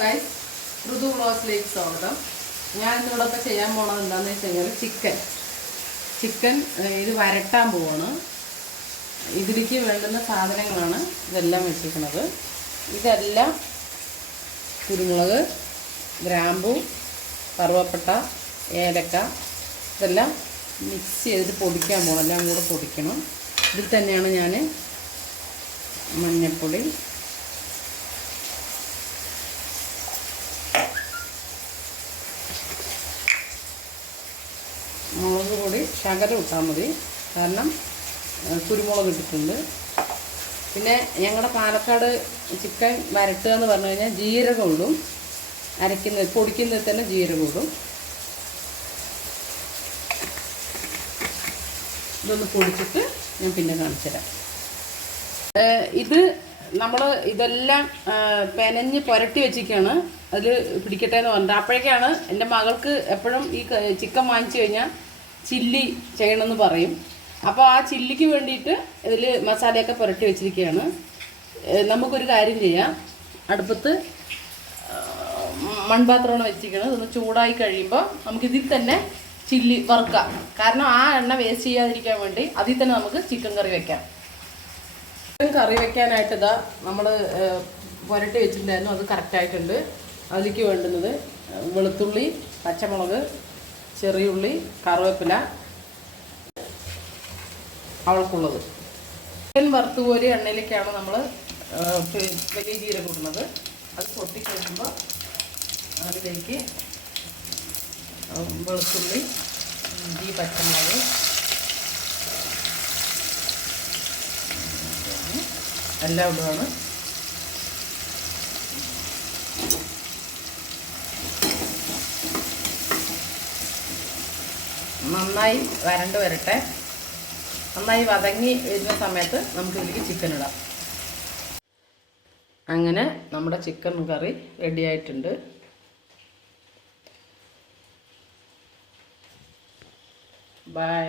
Guys ഋതു വ്ളോഗ്സിലേക്ക് സ്വാഗതം. ഞാൻ ഇന്നിവിടെ ചെയ്യാൻ പോണത് എന്താണെന്ന് വെച്ച് കഴിഞ്ഞാൽ ചിക്കൻ ചിക്കൻ ഇത് വരട്ടാൻ പോവാണ്. ഇതിലേക്ക് വേണ്ടുന്ന സാധനങ്ങളാണ് ഇതെല്ലാം വെച്ചിരിക്കുന്നത്. ഇതെല്ലാം കുരുമുളക് ഗ്രാമ്പു കറുവപ്പട്ട ഏലക്ക ഇതെല്ലാം മിക്സ് ചെയ്തിട്ട് പൊടിക്കാൻ പോകണം എല്ലാം കൂടെ പൊടിക്കണം. ഇതിൽ തന്നെയാണ് ഞാൻ മഞ്ഞൾപ്പൊടി മുളക് പൊടി ശകലം ഇട്ടാൽ മതി. കാരണം കുരുമുളക് ഇട്ടിട്ടുണ്ട്. പിന്നെ ഞങ്ങളുടെ പാലക്കാട് ചിക്കൻ വരട്ടുക എന്ന് പറഞ്ഞു കഴിഞ്ഞാൽ ജീരകം ഇടും. അരയ്ക്കുന്ന പൊടിക്കുന്നതിൽ തന്നെ ജീരകം ഇടും. ഇതൊന്ന് പൊടിച്ചിട്ട് ഞാൻ പിന്നെ കാണിച്ചു തരാം ഇത് നമ്മൾ ഇതെല്ലാം പെനഞ്ഞ് പുരട്ടി വെച്ചിരിക്കുകയാണ്. അതിൽ പിടിക്കട്ടെ എന്ന് പറഞ്ഞിട്ട്. അപ്പോഴേക്കാണ് എന്റെ മകൾക്ക് എപ്പോഴും ഈ ചിക്കൻ വാങ്ങിച്ചു കഴിഞ്ഞാൽ ചില്ലി ചെയ്യണമെന്ന് പറയും. അപ്പോൾ ആ ചില്ലിക്ക് വേണ്ടിയിട്ട് ഇതിൽ മസാലയൊക്കെ പുരട്ടി വെച്ചിരിക്കുകയാണ്. നമുക്കൊരു കാര്യം ചെയ്യാം. അടുപ്പത്ത് മൺപാത്രമാണ് വെച്ചിരിക്കുന്നത്. ഇതൊന്ന് ചൂടായി കഴിയുമ്പോൾ നമുക്കിതിൽ തന്നെ ചില്ലി വറുക്കാം. കാരണം ആ എണ്ണ വേസ്റ്റ് ചെയ്യാതിരിക്കാൻ വേണ്ടി അതിൽ തന്നെ നമുക്ക് ചിക്കൻ കറി വെക്കാം. കറി വെക്കാനായിട്ട് ഇതാ നമ്മൾ പുരട്ടി വെച്ചിട്ടുണ്ടായിരുന്നു. അത് കറക്റ്റായിട്ടുണ്ട് അതിലേക്ക് വേണ്ടുന്നത് വെളുത്തുള്ളി പച്ചമുളക് ചെറിയുള്ളി കറിവേപ്പില അവൾക്കുള്ളത്. ചിക്കൻ വറുത്ത് കോരി എണ്ണയിലേക്കാണ് നമ്മൾ വലിയ ജീരകം ഇടുന്നത് അത് പൊട്ടിക്കഴിയുമ്പോൾ അതിലേക്ക് ഏഹ്, വെളുത്തുള്ളി ഇഞ്ചി പച്ചമുളക് എല്ലാം ഇടുകയാണ് നന്നായി വരണ്ട് വരട്ടെ. നന്നായി വതങ്ങി വരുന്ന സമയത്ത് നമുക്ക് ഇതിലേക്ക് ചിക്കൻ ഇടാം. അങ്ങനെ നമ്മുടെ ചിക്കൻ കറി റെഡിയായിട്ടുണ്ട് ബൈ